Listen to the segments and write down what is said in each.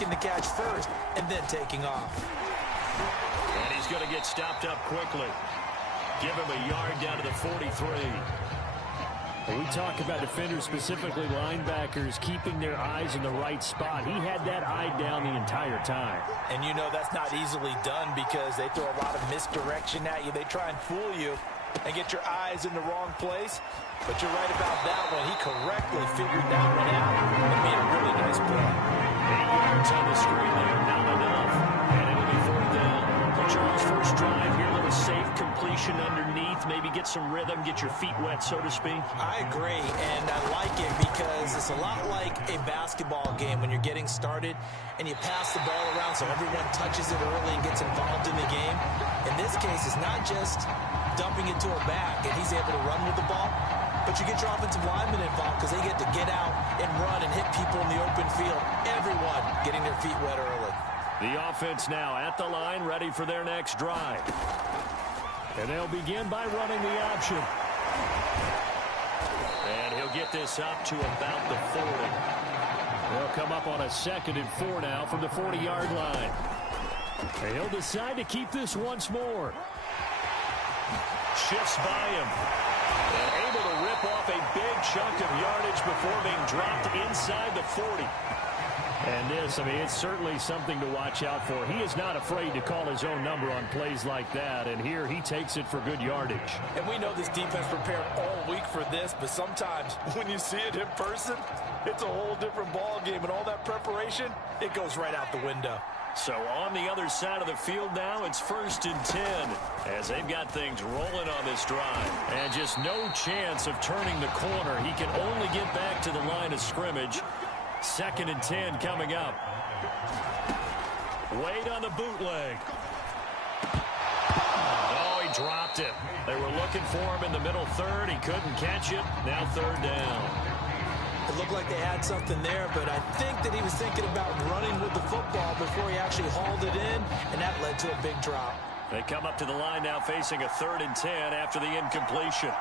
making the catch first and then taking off. And he's going to get stopped up quickly. Give him a yard down to the 43. When we talk about defenders, specifically linebackers, keeping their eyes in the right spot, he had that eye down the entire time. And you know that's not easily done because they throw a lot of misdirection at you. They try and fool you and get your eyes in the wrong place. But you're right about that one. He correctly figured that one out and made a really nice play. 8 yards on the screen there, not enough. And it'll be 4th down. For Charles' first drive here, a little safe completion underneath. Maybe get some rhythm, get your feet wet, so to speak. I agree, and I like it because it's a lot like a basketball game when you're getting started and you pass the ball around so everyone touches it early and gets involved in the game. In this case, it's not just dumping it to a back and he's able to run with the ball, but you get your offensive linemen involved because they get to get out and run and hit people in the open field. Everyone getting their feet wet early. The offense now at the line, ready for their next drive. And they'll begin by running the option. And he'll get this up to about the 40. They'll come up on a 2nd and 4 now from the 40-yard line. And he'll decide to keep this once more. Shifts by him. And able to rip off a big chunk of yardage before being dropped inside the 40. And this, I mean, it's certainly something to watch out for. He is not afraid to call his own number on plays like that, and here he takes it for good yardage. And we know this defense prepared all week for this, but sometimes when you see it in person, it's a whole different ball game, and all that preparation, it goes right out the window. So on the other side of the field now, it's 1st and 10 as they've got things rolling on this drive. And just no chance of turning the corner. He can only get back to the line of scrimmage. 2nd and 10 coming up. Wade on the bootleg. Oh, he dropped it. They were looking for him in the middle 3rd. He couldn't catch it. Now 3rd down. It looked like they had something there, but I think that he was thinking about running with the football before he actually hauled it in, and that led to a big drop. They come up to the line now facing a 3rd and 10 after the incompletion.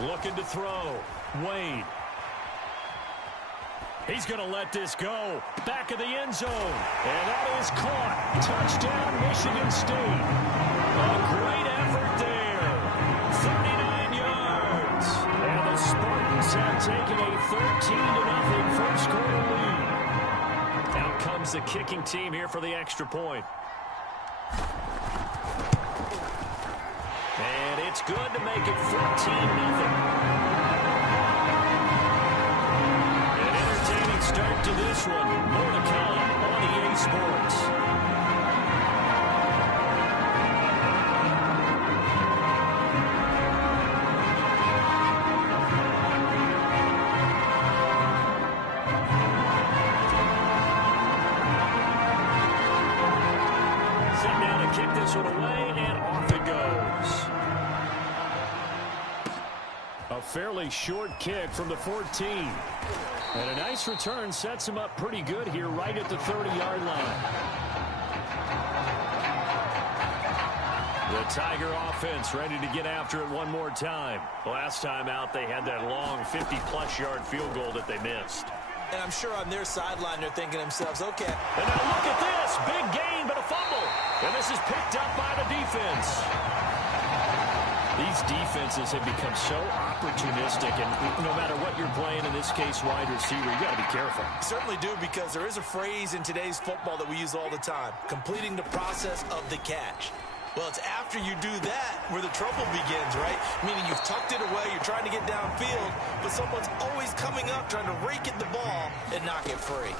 Looking to throw. Wade. He's going to let this go. Back of the end zone. And that is caught. Touchdown, Michigan State. A great effort there. 39 yards. And the Spartans have taken a 13-0 first quarter lead. Out comes the kicking team here for the extra point. And it's good to make it 14-0. Start to this one. More to come on EA Sports. Set down to kick this one away, and off it goes. A fairly short kick from the 14. And a nice return sets him up pretty good here right at the 30-yard line. The Tiger offense ready to get after it one more time. Last time out, they had that long 50-plus yard field goal that they missed. And I'm sure on their sideline they're thinking to themselves, okay. And now look at this. Big gain, but a fumble. And this is picked up by the defense. These defenses have become so opportunistic, and no matter what you're playing, in this case, wide receiver, you got to be careful. Certainly do, because there is a phrase in today's football that we use all the time, completing the process of the catch. Well, it's after you do that where the trouble begins, right? Meaning you've tucked it away, you're trying to get downfield, but someone's always coming up trying to rake at the ball and knock it free.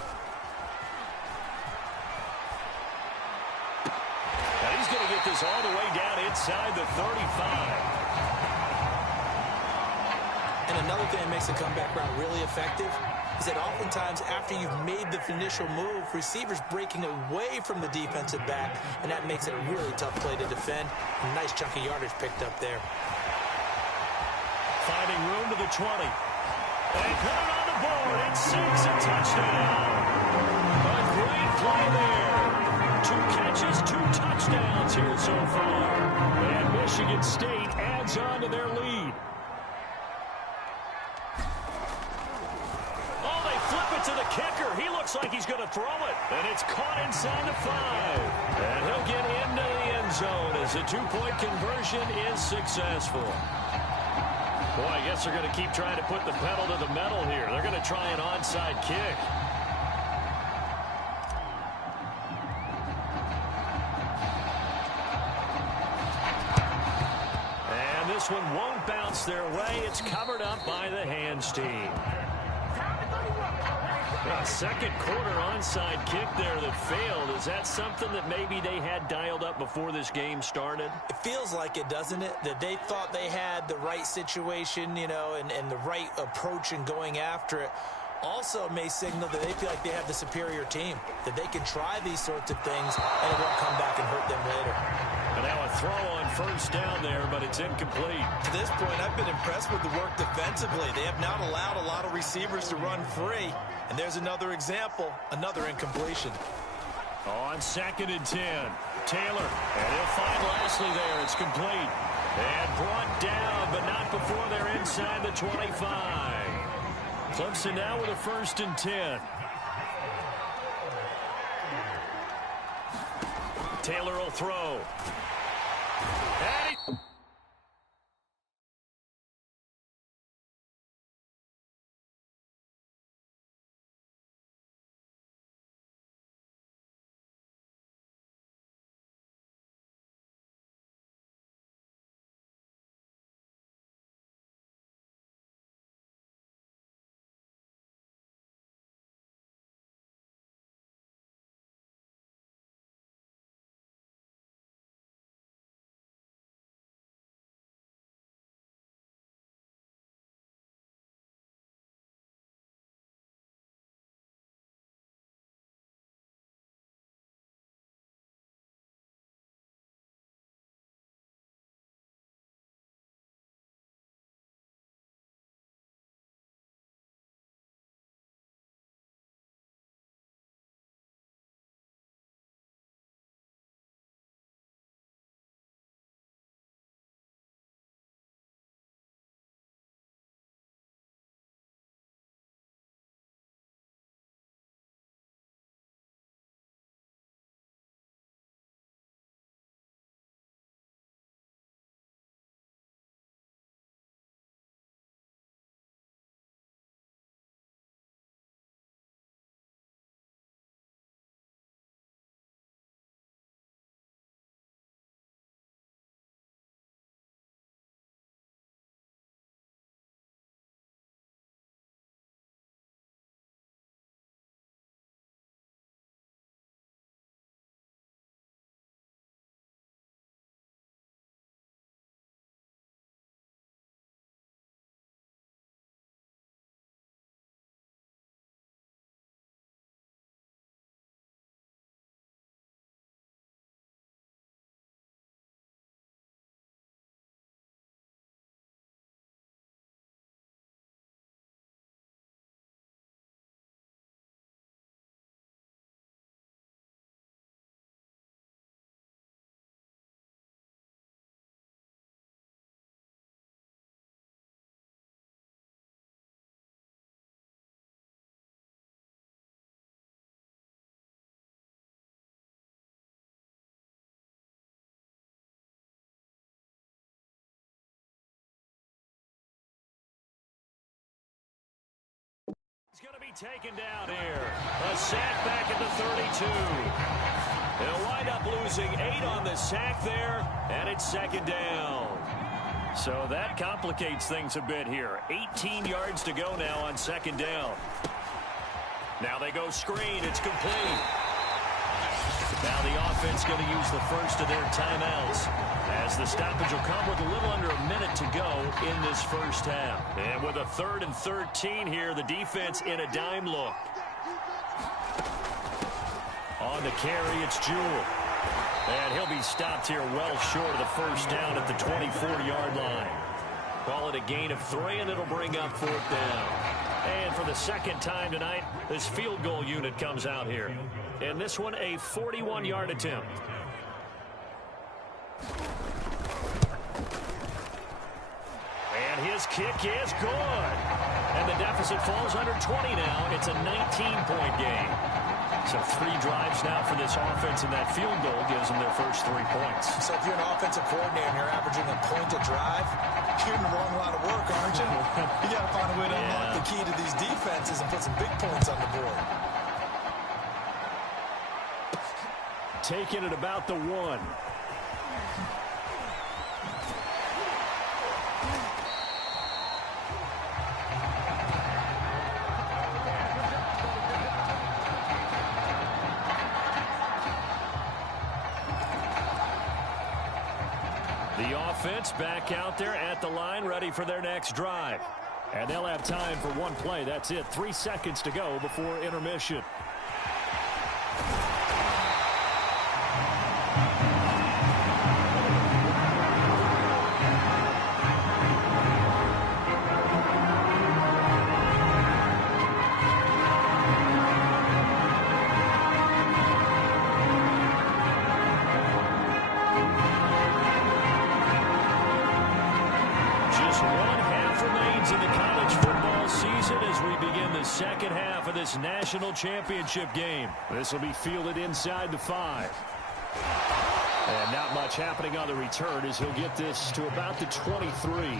Now he's going to get this all the way down inside the 35. And another thing that makes the comeback route really effective is that oftentimes after you've made the initial move, receivers breaking away from the defensive back, and that makes it a really tough play to defend. A nice chunk of yardage picked up there. Finding room to the 20. They put it on the board. It sinks a touchdown. A great play there. 2 catches, 2 touchdowns here so far. And Michigan State adds on to their lead. Oh, they flip it to the kicker. He looks Looks like he's going to throw it, and it's caught inside the 5. And he'll get into the end zone as the two-point conversion is successful. Boy, I guess they're going to keep trying to put the pedal to the metal here. They're going to try an onside kick. And this one won't bounce their way. It's covered up by the hands team. A second quarter onside kick there that failed. Is that something that maybe they had dialed up before this game started? It feels like it, doesn't it? That they thought they had the right situation, you know, and the right approach in going after it. Also may signal that they feel like they have the superior team, that they can try these sorts of things and it won't come back and hurt them later. And now a throw on first down there, but it's incomplete. To this point, I've been impressed with the work defensively. They have not allowed a lot of receivers to run free. And there's another example, another incompletion. On 2nd and 10, Taylor. And he'll find Lashley there. It's complete. And brought down, but not before they're inside the 25. Clemson now with a 1st and 10. Taylor will throw. And he... He's going to be taken down here. A sack back at the 32. They'll wind up losing 8 on the sack there, and it's 2nd down. So that complicates things a bit here. 18 yards to go now on 2nd down. Now they go screen. It's complete. Now the offense going to use the first of their timeouts, as the stoppage will come with a little under a minute to go in this first half. And with a 3rd and 13 here, the defense in a dime look. On the carry, it's Jewell. And he'll be stopped here well short of the first down at the 24-yard line. Call it a gain of 3, and it'll bring up 4th down. And for the second time tonight, this field goal unit comes out here. And this one, a 41-yard attempt. And his kick is good. And the deficit falls under 20 now. It's a 19-point game. So 3 drives now for this offense, and that field goal gives them their first 3 points. So if you're an offensive coordinator and you're averaging a point a drive, you're in the wrong line of work, aren't you? You got to find a way to unlock the key to these defenses and put some big points on the board. Taking it about the 1. The offense back out there at the line, ready for their next drive. And they'll have time for 1 play. That's it. 3 seconds to go before intermission. National championship game. This will be fielded inside the 5. And not much happening on the return as he'll get this to about the 23.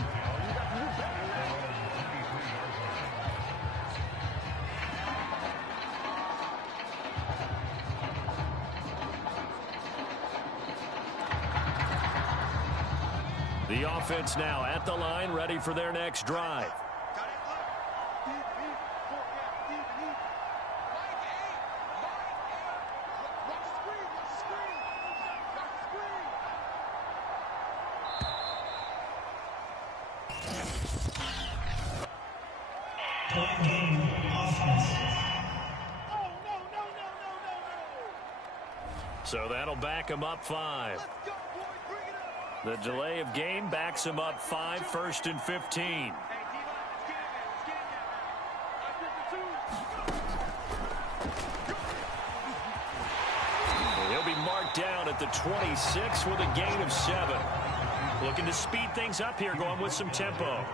The offense now at the line, ready for their next drive. So that'll back him up 5. The delay of game backs him up 5, 1st and 15. He'll be marked down at the 26 with a gain of 7. Looking to speed things up here, going with some tempo.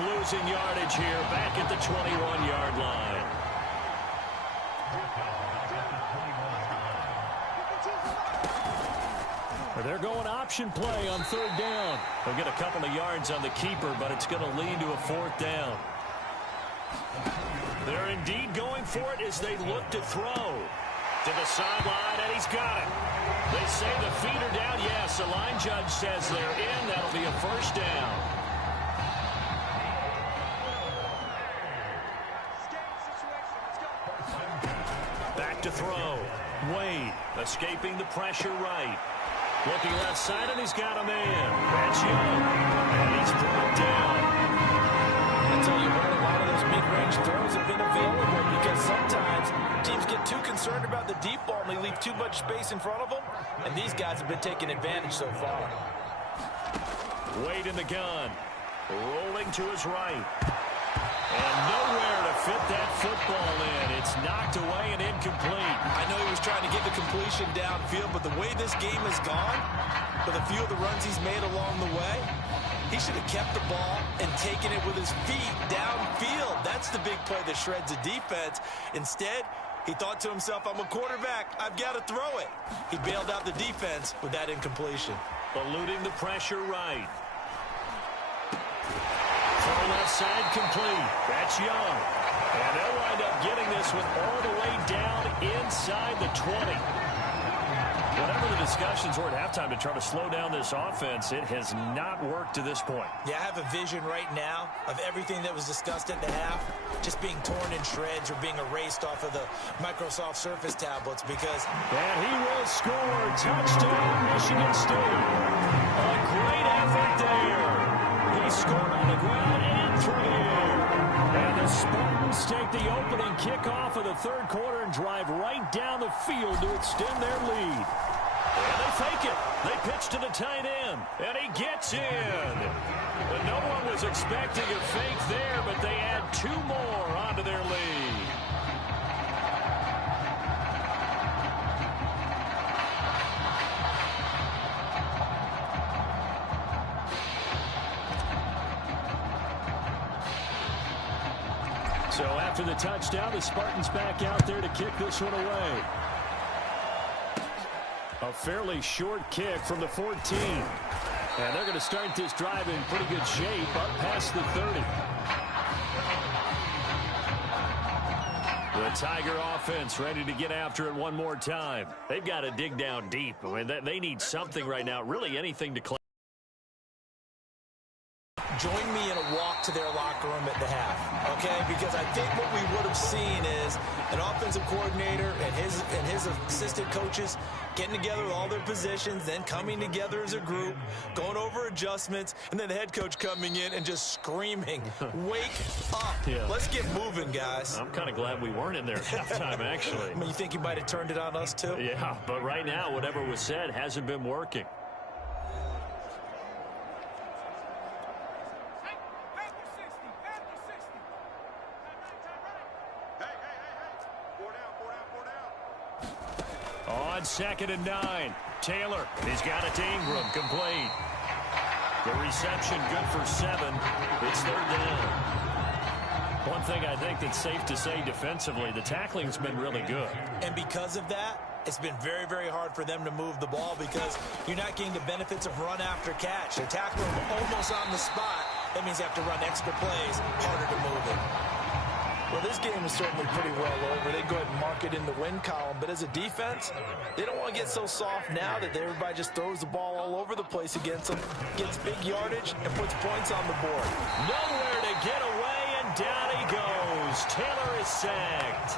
Losing yardage here, back at the 21-yard line. They're going option play on 3rd down. They'll get a couple of yards on the keeper, but it's going to lead to a 4th down. They're indeed going for it as they look to throw. To the sideline, and he's got it. They say the feet are down. Yes, the line judge says they're in. That'll be a 1st down. To throw. Wade escaping the pressure right. Looking left side, and he's got a man. That's Young. And he's brought down. I tell you what, a lot of those mid-range throws have been available because sometimes teams get too concerned about the deep ball and they leave too much space in front of them. And these guys have been taking advantage so far. Wade in the gun. Rolling to his right. And nowhere to fit that football in. It's knocked away and incomplete. I know he was trying to get the completion downfield, but the way this game has gone, with a few of the runs he's made along the way, he should have kept the ball and taken it with his feet downfield. That's the big play that shreds a defense. Instead, he thought to himself, I'm a quarterback. I've got to throw it. He bailed out the defense with that incompletion. Eluding the pressure right. Throw left side complete. That's Young. And they'll wind up getting this with all the way down inside the 20. Whatever the discussions were at halftime to try to slow down this offense, it has not worked to this point. Yeah, I have a vision right now of everything that was discussed at the half just being torn in shreds or being erased off of the Microsoft Surface tablets because... And he will score. Touchdown, Michigan State. A great effort there. He scored on the ground and through the air. And the Spartans take the opening kickoff of the 3rd quarter and drive right down the field to extend their lead. And they fake it. They pitch to the tight end. And he gets in. But no one was expecting a fake there, but they add 2 more onto their lead. So after the touchdown, the Spartans back out there to kick this one away. A fairly short kick from the 14. And they're going to start this drive in pretty good shape up past the 30. The Tiger offense ready to get after it one more time. They've got to dig down deep. I mean, they need something right now, really anything to claim. Join me in a walk to their locker room at the half, okay? Because I think what we would have seen is an offensive coordinator and his assistant coaches getting together with all their positions, then coming together as a group, going over adjustments, and then the head coach coming in and just screaming, wake up. Yeah. Let's get moving, guys. I'm kind of glad we weren't in there at halftime, actually. I mean, you think he might have turned it on us, too? Yeah, but right now, whatever was said hasn't been working. On 2nd and 9, Taylor, he's got it to Ingram, complete. The reception good for 7. It's 3rd down. One thing I think that's safe to say defensively, the tackling's been really good. And because of that, it's been very, very hard for them to move the ball because you're not getting the benefits of run after catch. They're tackling almost on the spot. That means they have to run extra plays, harder to move it. Well, this game is certainly pretty well over. They go ahead and mark it in the win column. But as a defense, they don't want to get so soft now that everybody just throws the ball all over the place against them, gets big yardage, and puts points on the board. Nowhere to get away, and down he goes. Taylor is sacked.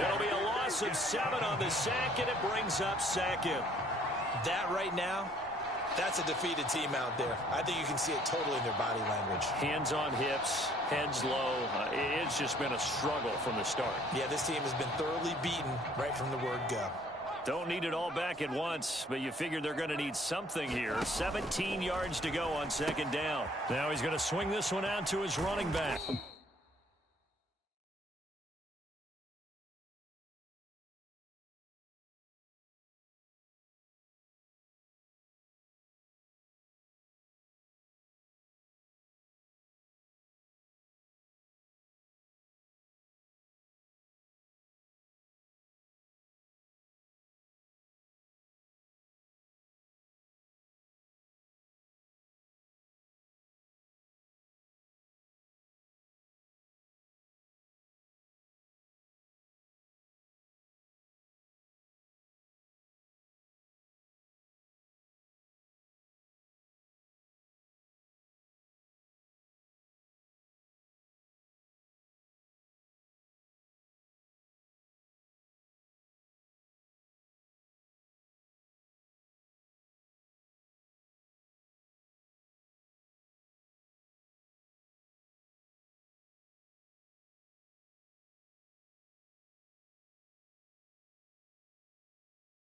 It'll be a loss of 7 on the sack, and it brings up 2nd. That right now, that's a defeated team out there. I think you can see it totally in their body language. Hands on hips, heads low. It's just been a struggle from the start. Yeah, this team has been thoroughly beaten right from the word go. Don't need it all back at once, but you figure they're going to need something here. 17 yards to go on 2nd down. Now he's going to swing this one out to his running back.